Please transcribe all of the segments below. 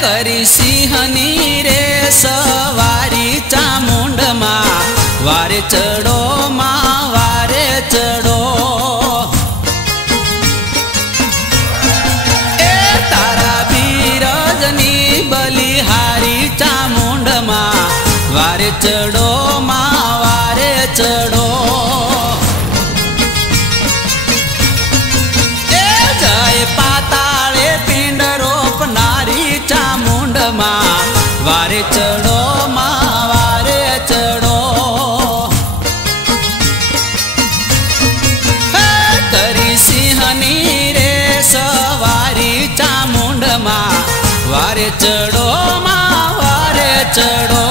करी सिंहनी रे सवारी चामुंड मां वारे चढ़ो मां वारे चढ़ो। ए तारा बीरजनी बलिहारी चामुंड मां वारे चढ़ो मां वारे चढ़ो। ए जय पाताळे पिंड रोपनारी चामुंड मां वारे चढ़ो मां वारे चढ़ो। करी सिंहनी रे सवारी चामुंड मां वारे चढ़ो मां वारे चढ़ो।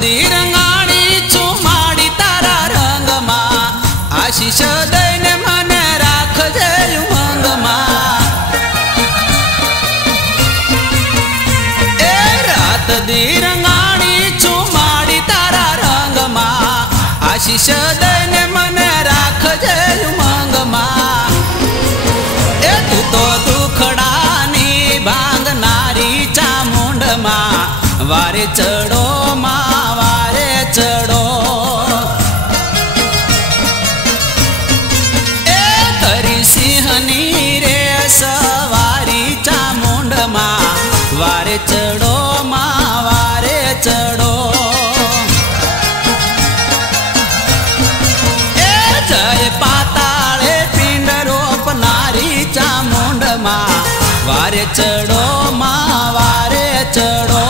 दिरंगाणी चुमाड़ी तारा रंग मां आशीष दईने मने राखजे उमंग मां। ए रात दिरंगाणी चुमाड़ी तारा रंग मां आशीष दईने मने राखजे उमंग मां। ए तू तो दुखड़ानी भांगनारी चामुंड मां वारे चढ़ो मां वारे चढ़ो। ए करी सिंहनी रे सवारी चामुंड मां वारे चढ़ो मां वारे चढ़ो। ए जय पाताळे पिंड रोपनारी चामुंड मां वारे चढ़ो मां वारे चढ़ो।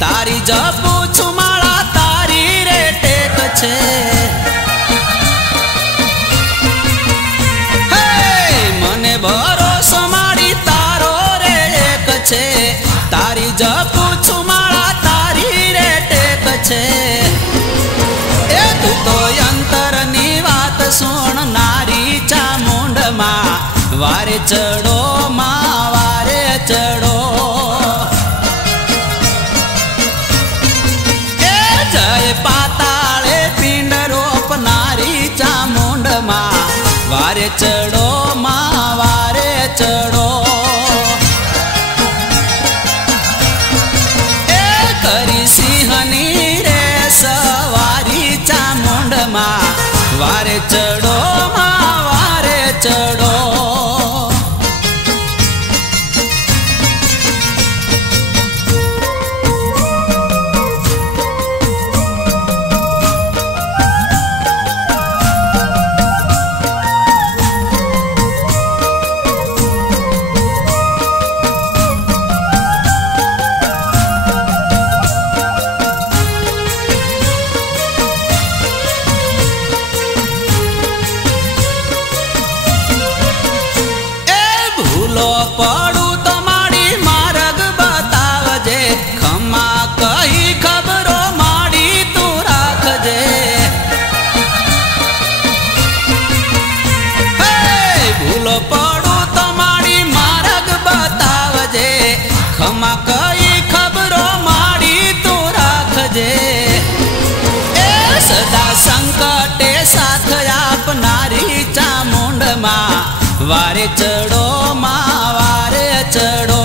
तारी जपू छुमाड़ा तारी रे टेक छे। मने भरोसा माड़ी तारो रे एक छे तारी जपू छुमाड़ा तारी रे टेक छे। ए तू तो अंतरनी वात सुन नारी चामुंड मां वारे चढ़ो मां वारे चढ़ो। पाताळे पिंड रोपनारी चामुंड मां वारे चढ़ो मां वारे चढ़ो। ए करी सिंहनी रे सवारी चामुंड मां वारे चढ़ो मां वारे चढ़ो। पड़ू तमारी मार्ग बतावजे खमा कही खबरो माड़ी तू राखजे। भूलो पड़ू तमारी मार्ग बतावजे खमा कही खबरो माड़ी तू राखजे। ए सदा संकटे साथ आपनारी चामुंड मां वारे चढ़ो मां वारे चढ़ो।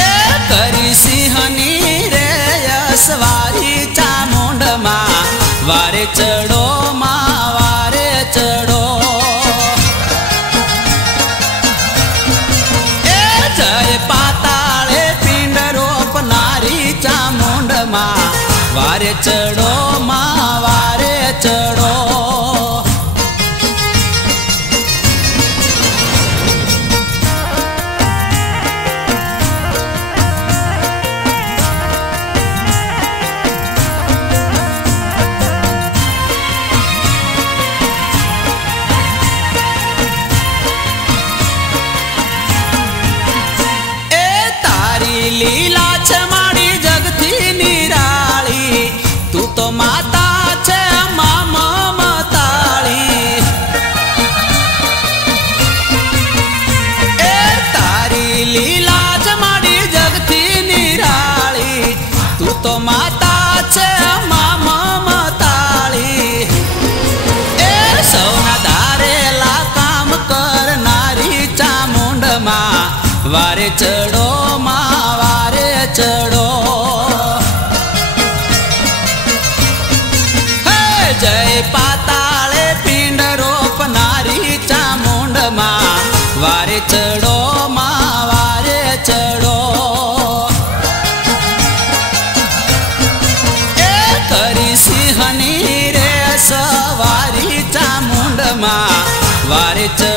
ए करी सिंहनी रे सवारी चामुंड मां वारे चढ़ो मां वारे चढ़ो। ए जय पाता वारे चढ़ो माँ वारे चढ़ो। लीला छे मारी जगती निराली, तू तो माता छे मामा मताली। ए तारी लीला छे मारी जगती निराली, तू तो माता छे मामा मताली। ए सौना धारेला काम करनारी चामुंड मां वारे चढ़ो चढ़ो। जय पाताले पिंड रोपनारी चामुंड मां वारे चढ़ो मां वारे चढ़ो। ए करी सिंहनी रे सवारी चामुंड मां वारे चढ़ो।